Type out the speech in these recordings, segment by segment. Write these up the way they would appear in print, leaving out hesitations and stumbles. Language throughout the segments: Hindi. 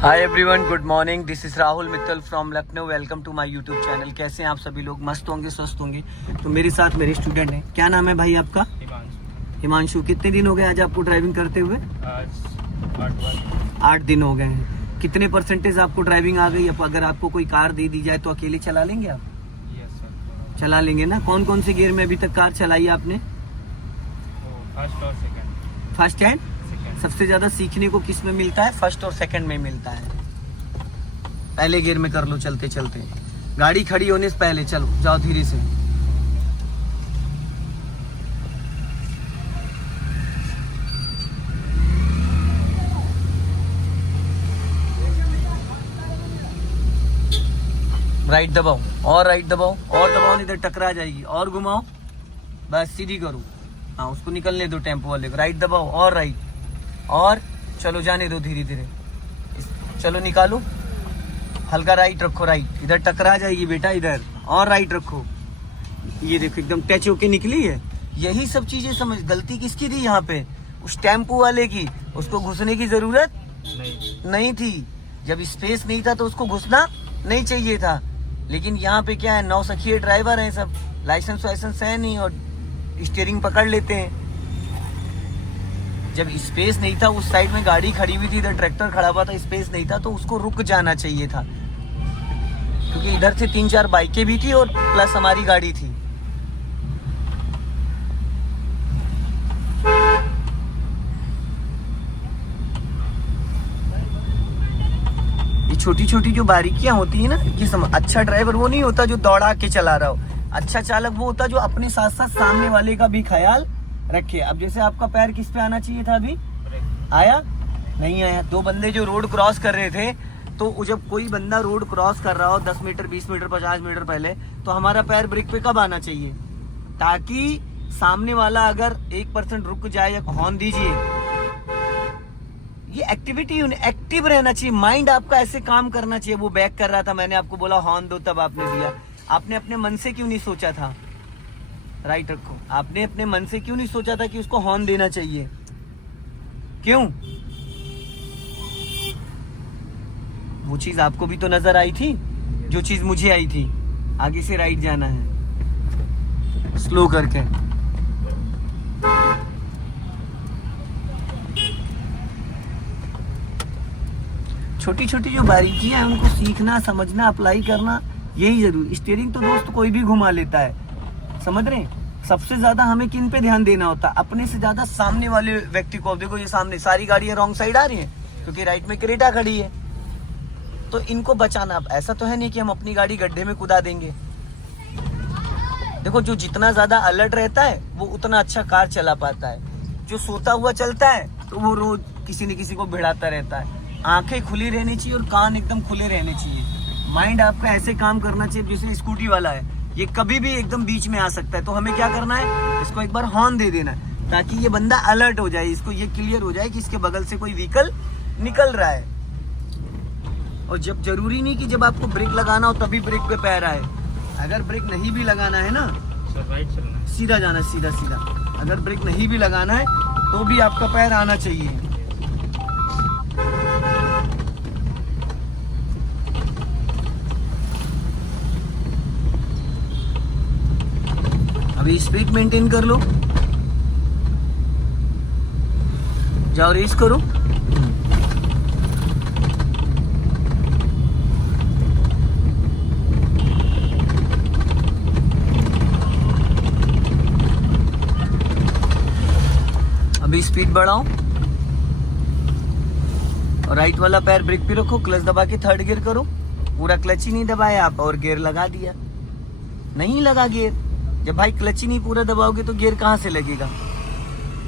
Hi everyone, good morning. This is Rahul Mittal from Lucknow. Welcome to my YouTube channel. कैसे हैं आप सभी लोग? मस्त होंगे, स्वस्थ होंगे। तो मेरे साथ मेरे स्टूडेंट हैं। क्या नाम है भाई आपका? हिमांशु। कितने दिन हो गए आज आपको ड्राइविंग करते हुए? आज 8 दिन हो गए हैं। कितने परसेंटेज आपको ड्राइविंग आ गई? अब अगर आपको कोई कार दे दी जाए तो अकेले चला लेंगे आप? चला लेंगे ना। कौन कौन से गियर में अभी तक कार चलाई है आपने? फर्स्ट और सेकंड। फर्स्ट एंड सबसे ज्यादा सीखने को किस में मिलता है? फर्स्ट और सेकंड में मिलता है। पहले गियर में कर लो चलते चलते। गाड़ी खड़ी होने से पहले चलो, जाओ धीरे से। राइट दबाओ और राइट दबाओ और दबाओ, नहीं तो टकरा जाएगी। और घुमाओ, बस सीधी करो। हाँ, उसको निकलने दो टेम्पो वाले को। राइट दबाओ और राइट, और चलो जाने दो धीरे धीरे। चलो निकालो, हल्का राइट रखो। राइट, इधर टकरा जाएगी बेटा, इधर। और राइट रखो। ये देखो एकदम टच होके निकली है। यही सब चीजें समझ। गलती किसकी थी यहाँ पे? उस टेम्पो वाले की। उसको घुसने की जरूरत नहीं थी। जब स्पेस नहीं था तो उसको घुसना नहीं चाहिए था। लेकिन यहाँ पे क्या है, नौसखिए ड्राइवर हैं सब, लाइसेंस वाइसेंस है नहीं और स्टीयरिंग पकड़ लेते हैं। जब स्पेस नहीं था, उस साइड में गाड़ी खड़ी हुई थी, इधर ट्रैक्टर खड़ा हुआ था, स्पेस नहीं था, तो उसको रुक जाना चाहिए था। क्योंकि इधर से 3-4 बाइकें भी थी और प्लस हमारी गाड़ी थी। ये छोटी छोटी जो बारीकियां होती है ना, ये समझ। अच्छा ड्राइवर वो नहीं होता जो दौड़ा के चला रहा हो। अच्छा चालक वो होता जो अपने साथ साथ सामने वाले का भी ख्याल रखे। अब जैसे आपका पैर किस पे आना चाहिए था? अभी आया नहीं आया। 2 बंदे जो रोड क्रॉस कर रहे थे, तो जब कोई बंदा रोड क्रॉस कर रहा हो 10 मीटर 20 मीटर 50 मीटर पहले, तो हमारा पैर ब्रेक पे कब आना चाहिए? ताकि सामने वाला अगर 1% रुक जाए या हॉर्न दीजिए। ये एक्टिविटी, एक्टिव रहना चाहिए। माइंड आपका ऐसे काम करना चाहिए। वो बैक कर रहा था, मैंने आपको बोला हॉर्न दो, तब आपने दिया। आपने अपने मन से क्यों नहीं सोचा था? राइट रखो। आपने अपने मन से क्यों नहीं सोचा था कि उसको हॉर्न देना चाहिए? क्यों? वो चीज आपको भी तो नजर आई थी जो चीज मुझे आई थी। आगे से राइट जाना है, स्लो करके। छोटी छोटी जो बारीकियां हैं उनको सीखना, समझना, अप्लाई करना, यही जरूरी। स्टीयरिंग तो दोस्त कोई भी घुमा लेता है, समझ रहे हैं? सबसे ज्यादा हमें किन पे ध्यान देना होता है? अपने से ज्यादा सामने वाले व्यक्ति को। देखो ये सामने सारी गाड़ियां रॉन्ग साइड आ रही हैं क्योंकि राइट में क्रेटा खड़ी है, तो इनको बचाना। अब ऐसा तो है नहीं कि हम अपनी गाड़ी गड्ढे में कुदा देंगे। देखो, जो जितना ज्यादा अलर्ट रहता है वो उतना अच्छा कार चला पाता है। जो सोता हुआ चलता है तो वो रोज किसी न किसी को भिड़ाता रहता है। आंखें खुली रहनी चाहिए और कान एकदम खुले रहने चाहिए। माइंड आपका ऐसे काम करना चाहिए जैसे स्कूटी वाला है, ये कभी भी एकदम बीच में आ सकता है। तो हमें क्या करना है? इसको एक बार हॉर्न दे देना है ताकि ये बंदा अलर्ट हो जाए, इसको ये क्लियर हो जाए कि इसके बगल से कोई व्हीकल निकल रहा है। और जब जरूरी नहीं कि जब आपको ब्रेक लगाना हो तभी ब्रेक पे पैर आए। अगर ब्रेक नहीं भी लगाना है ना, राइट चलना, सीधा जाना, सीधा सीधा। अगर ब्रेक नहीं भी लगाना है तो भी आपका पैर आना चाहिए। अभी स्पीड मेंटेन कर लो, जाओ रेस करो। अभी स्पीड बढ़ाओ और राइट वाला पैर ब्रेक पे रखो। क्लच दबा के 3rd गियर करो। पूरा क्लच ही नहीं दबाया आप और गियर लगा दिया। नहीं लगा गियर। जब भाई क्लच ही नहीं पूरा दबाओगे तो गियर कहाँ से लगेगा?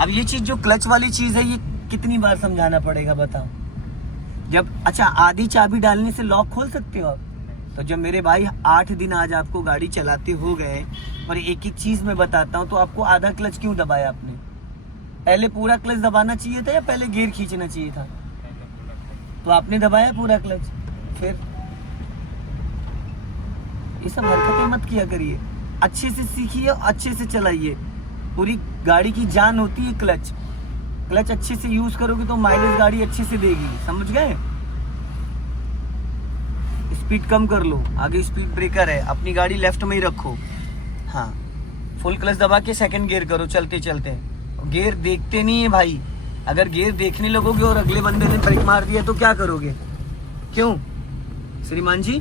अब ये चीज जो क्लच वाली चीज है, ये कितनी बार समझाना पड़ेगा बताओ? जब अच्छा आधी चाबी डालने से लॉक खोल सकते हो आप? तो जब मेरे भाई 8 दिन आज आपको गाड़ी चलाते हो गए और एक एक चीज मैं बताता हूँ, तो आपको आधा क्लच क्यों दबाया आपने? पहले पूरा क्लच दबाना चाहिए था या पहले गियर खींचना चाहिए था? तो आपने दबाया पूरा क्लच। फिर ये सब हरकतें मत किया करिए। अच्छे से सीखिए, अच्छे से चलाइए। पूरी गाड़ी की जान होती है क्लच। क्लच अच्छे से यूज करोगे तो माइलेज गाड़ी अच्छे से देगी, समझ गए। स्पीड कम कर लो, आगे स्पीड ब्रेकर है, अपनी गाड़ी लेफ्ट में ही रखो। हाँ, फुल क्लच दबा के सेकंड गियर करो चलते चलते। गियर देखते नहीं है भाई, अगर गियर देखने लगोगे और अगले बंदे ने ब्रेक मार दिया तो क्या करोगे? क्यों श्रीमान जी?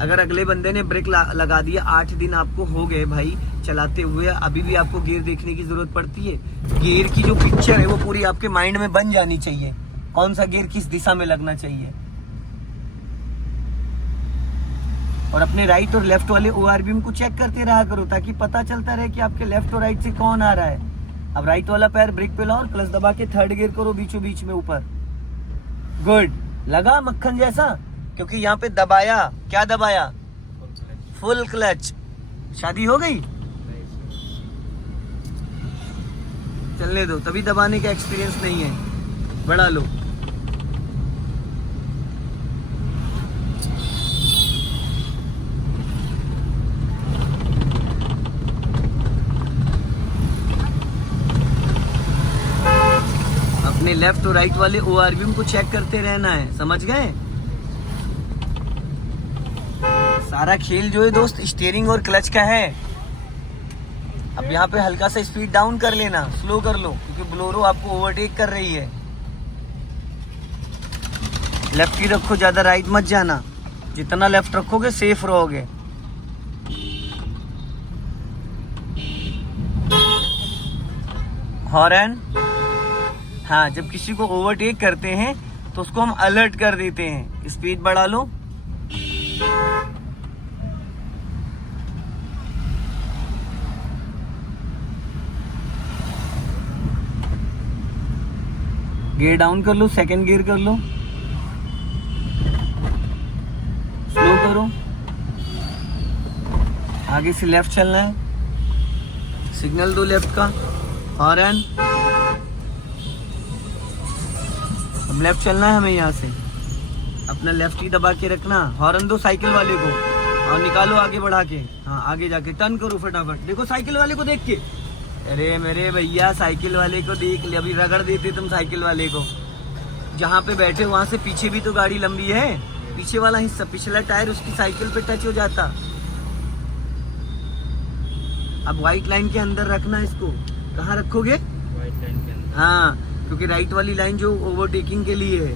अगर अगले बंदे ने ब्रेक लगा दिया, 8 दिन आपको हो गए भाई चलाते हुए, अभी भी आपको गियर देखने की जरूरत पड़ती है? गियर की जो पिक्चर है वो पूरी आपके माइंड में बन जानी चाहिए, कौन सा गियर किस दिशा में लगना चाहिए। और अपने राइट और लेफ्ट वाले ORVM को चेक करते रहा करो, ताकि पता चलता रहे कि आपके लेफ्ट और राइट से कौन आ रहा है। अब राइट वाला पैर ब्रेक पे लाओ और क्लच दबा के थर्ड गियर करो बीचों बीच में ऊपर। गुड, लगा मक्खन जैसा? क्योंकि यहाँ पे दबाया, क्या दबाया? Full clutch. शादी हो गई? चलने दो, तभी दबाने का एक्सपीरियंस नहीं है, बढ़ा लो। अपने लेफ्ट और राइट वाले ORVM को चेक करते रहना है, समझ गए? सारा खेल जो है दोस्त स्टीयरिंग और क्लच का है। अब यहाँ पे हल्का सा स्पीड डाउन कर लेना, स्लो कर लो, क्योंकि बोलेरो आपको ओवरटेक कर रही है। लेफ्ट ही रखो, ज्यादा राइट मत जाना, जितना लेफ्ट रखोगे सेफ रहोगे। हॉर्न, हाँ, जब किसी को ओवरटेक करते हैं तो उसको हम अलर्ट कर देते हैं। स्पीड बढ़ा लो। गियर डाउन कर लो, सेकंड गियर कर लो, स्लो करो। आगे से लेफ्ट चलना है, सिग्नल दो लेफ्ट का, हॉर्न। अब लेफ्ट चलना है हमें, यहाँ से अपना लेफ्ट ही दबा के रखना। हॉर्न दो साइकिल वाले को और निकालो आगे बढ़ा के। हाँ, आगे जाके टर्न करो फटाफट। देखो साइकिल वाले को देख के, अरे मेरे भैया साइकिल वाले को देख ले, अभी रगड़ देते तुम साइकिल वाले को। जहाँ पे बैठे वहां से पीछे भी तो गाड़ी लंबी है, पीछे वाला हिस्सा, पिछला टायर उसकी साइकिल पे टच हो जाता। अब व्हाइट लाइन के अंदर रखना इसको। कहाँ रखोगे? व्हाइट लाइन के अंदर। हाँ, क्योंकि राइट वाली लाइन जो ओवरटेकिंग के लिए है।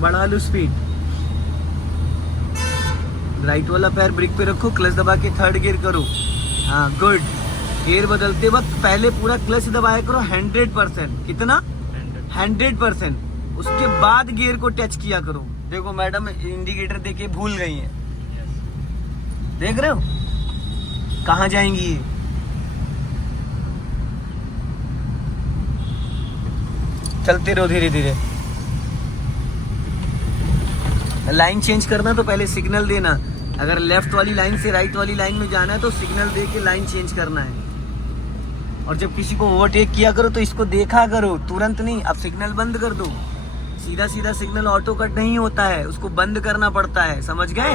बढ़ा लो स्पीड। राइट वाला पैर ब्रेक पे रखो, क्लच दबा के थर्ड गियर करो। हाँ, गुड। गियर बदलते वक्त पहले पूरा क्लच दबाया करो 100%। कितना? 100%। उसके बाद गियर को टच किया करो। देखो मैडम इंडिकेटर देके भूल गई है, देख रहे हो कहाँ जाएंगी ये? चलते रहो धीरे धीरे। लाइन चेंज करना तो पहले सिग्नल देना। अगर लेफ्ट वाली लाइन से राइट वाली लाइन में जाना है तो सिग्नल दे के लाइन चेंज करना है। और जब किसी को ओवरटेक किया करो तो इसको देखा करो, तुरंत नहीं। अब सिग्नल बंद कर दो, सीधा सीधा सिग्नल ऑटो कट नहीं होता है, उसको बंद करना पड़ता है, समझ गए?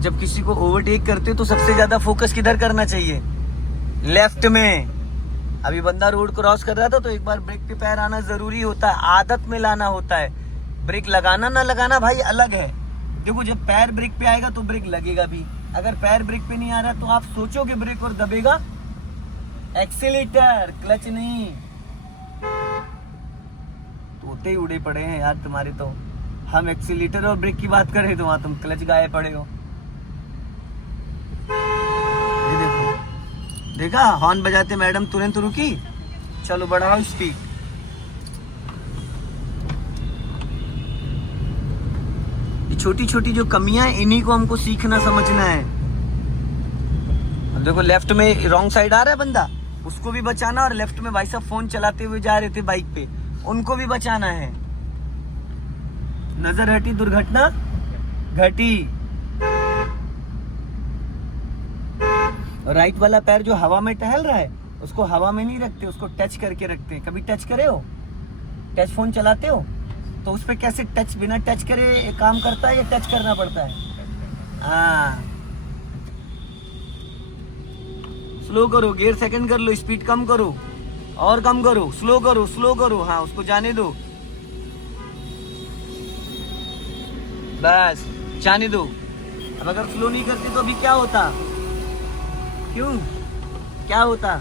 जब किसी को ओवरटेक करते हो तो सबसे ज्यादा फोकस किधर करना चाहिए? लेफ्ट में। अभी बंदा रोड क्रॉस कर रहा था तो एक बार ब्रेक पे पैर आना जरूरी होता है, आदत में लाना होता है। ब्रेक लगाना ना लगाना भाई अलग है। देखो जब पैर ब्रेक पे आएगा तो ब्रेक लगेगा भी, अगर पैर ब्रेक पे नहीं आ रहा तो आप सोचोगे ब्रेक और दबेगा एक्सीलेटर, क्लच नहीं। तोते ही उड़े पड़े हैं यार तुम्हारे तो। हम एक्सीलेटर और ब्रेक की बात कर रहे तो वहां तुम क्लच गाए पड़े हो। ये देखो, देखा हॉर्न बजाते मैडम तुरंत रुकी। चलो बढ़ाओ स्पीड। छोटी छोटी जो कमियां हैं इन्हीं को हमको सीखना समझना है। अब देखो लेफ्ट में रॉन्ग साइड आ रहा है बंदा, उसको भी बचाना। और लेफ्ट में भाई साहब फोन चलाते हुए जा रहे थे बाइक पे, उनको भी बचाना है। नजर हटी दुर्घटना घटी। राइट वाला पैर जो हवा में टहल रहा है उसको हवा में नहीं रखते, उसको टच करके रखते हैं। कभी टच करे हो? टच फोन चलाते हो तो उस पे कैसे टच, बिना टच करे काम करता है या टच करना पड़ता है? हाँ, स्लो करो, गियर सेकंड कर लो, स्पीड कम करो। और कम करो, स्लो करो, स्लो करो। हाँ उसको जाने दो, बस जाने दो। अब अगर स्लो नहीं करती तो अभी क्या होता? क्यों क्या होता?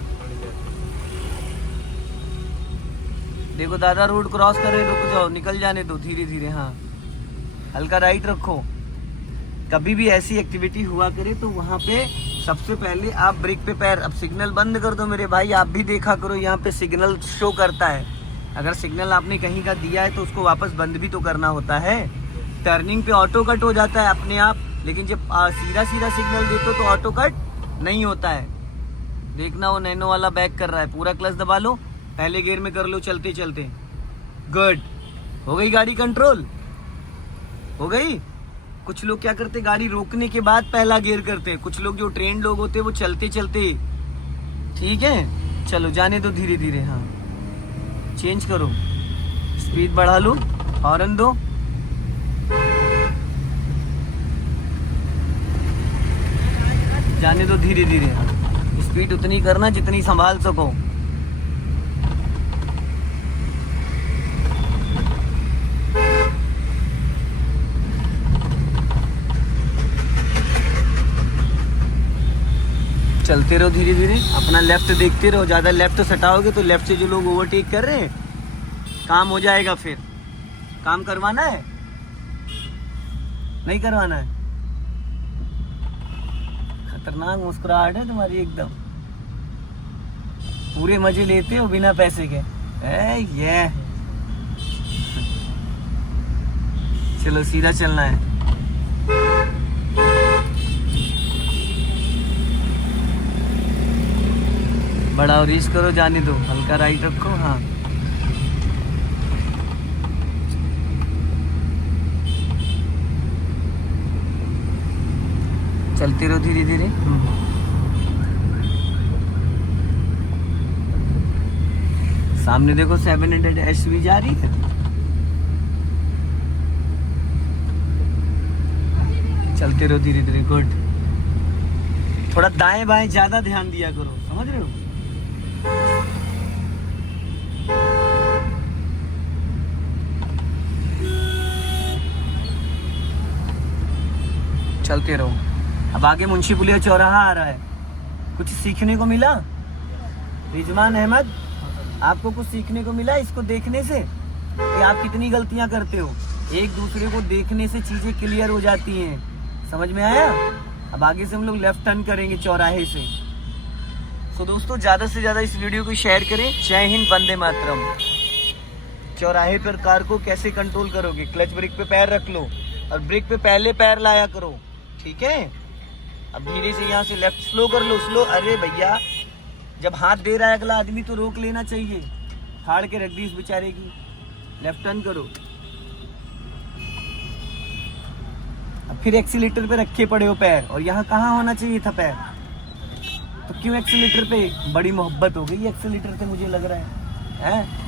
देखो दादा रोड क्रॉस कर रहे, रुक जाओ, निकल जाने दो धीरे धीरे। हाँ हल्का राइट रखो। कभी भी ऐसी एक्टिविटी हुआ करे तो वहाँ पे सबसे पहले आप ब्रेक पे पैर, अब सिग्नल बंद कर दो मेरे भाई। आप भी देखा करो, यहाँ पे सिग्नल शो करता है। अगर सिग्नल आपने कहीं का दिया है तो उसको वापस बंद भी तो करना होता है। टर्निंग पे ऑटो कट हो जाता है अपने आप, लेकिन जब सीधा सीधा सिग्नल देते हो तो ऑटो कट नहीं होता है। देखना वो नैनो वाला बैक कर रहा है, पूरा क्लच दबा लो, पहले गियर में कर लो चलते चलते। गुड, हो गई गाड़ी कंट्रोल, हो गई। कुछ लोग क्या करते, गाड़ी रोकने के बाद पहला गियर करते हैं। कुछ लोग जो ट्रेन लोग होते हैं वो चलते चलते। ठीक है चलो जाने दो धीरे धीरे। हाँ चेंज करो, स्पीड बढ़ा लो, हॉर्न दो। जाने दो धीरे धीरे। स्पीड उतनी करना जितनी संभाल सको। चलते रहो धीरे धीरे, अपना लेफ्ट देखते रहो। ज्यादा लेफ्ट सटाओगे तो लेफ्ट से जो लोग ओवरटेक कर रहे हैं काम हो जाएगा। फिर काम करवाना है नहीं करवाना है? खतरनाक मुस्कुराहट है तुम्हारी एकदम, पूरे मजे लेते हो बिना पैसे के। ये चलो सीधा चलना है। बड़ा रीच करो, जाने दो, हल्का राइट रखो। हाँ चलते रहो धीरे धीरे। सामने देखो 700 SV जा रही है। चलते रहो धीरे धीरे। गुड, थोड़ा दाएं बाएं ज्यादा ध्यान दिया करो, समझ रहे हो? चलते रहो। अब आगे मुंशी पुलिया चौराहा आ रहा है। कुछ सीखने को मिला रिजवान अहमद? आपको कुछ सीखने को मिला इसको देखने से कि आप कितनी गलतियां करते हो? एक दूसरे को देखने से चीजें क्लियर हो जाती हैं, समझ में आया? अब आगे से हम लोग लेफ्ट टर्न करेंगे चौराहे से। तो दोस्तों ज्यादा से ज्यादा इस वीडियो को शेयर करें। जय हिंद, वंदे मातरम। चौराहे पर कार को कैसे कंट्रोल करोगे? क्लच ब्रेक पे पैर रख लो और ब्रेक पे पहले पैर लाया करो, ठीक है? अब धीरे से यहाँ से लेफ्ट स्लो कर लो, स्लो। अरे भैया जब हाथ दे रहा है अगला आदमी तो रोक लेना चाहिए। फाड़ के रख दी इस बेचारे की। लेफ्ट टर्न करो। अब फिर एक्सीलेटर पे रखे पड़े हो पैर, और यहाँ कहाँ होना चाहिए था पैर, तो क्यों एक्सीलेटर पे? बड़ी मोहब्बत हो गई एक्सीलेटर से मुझे लग रहा है।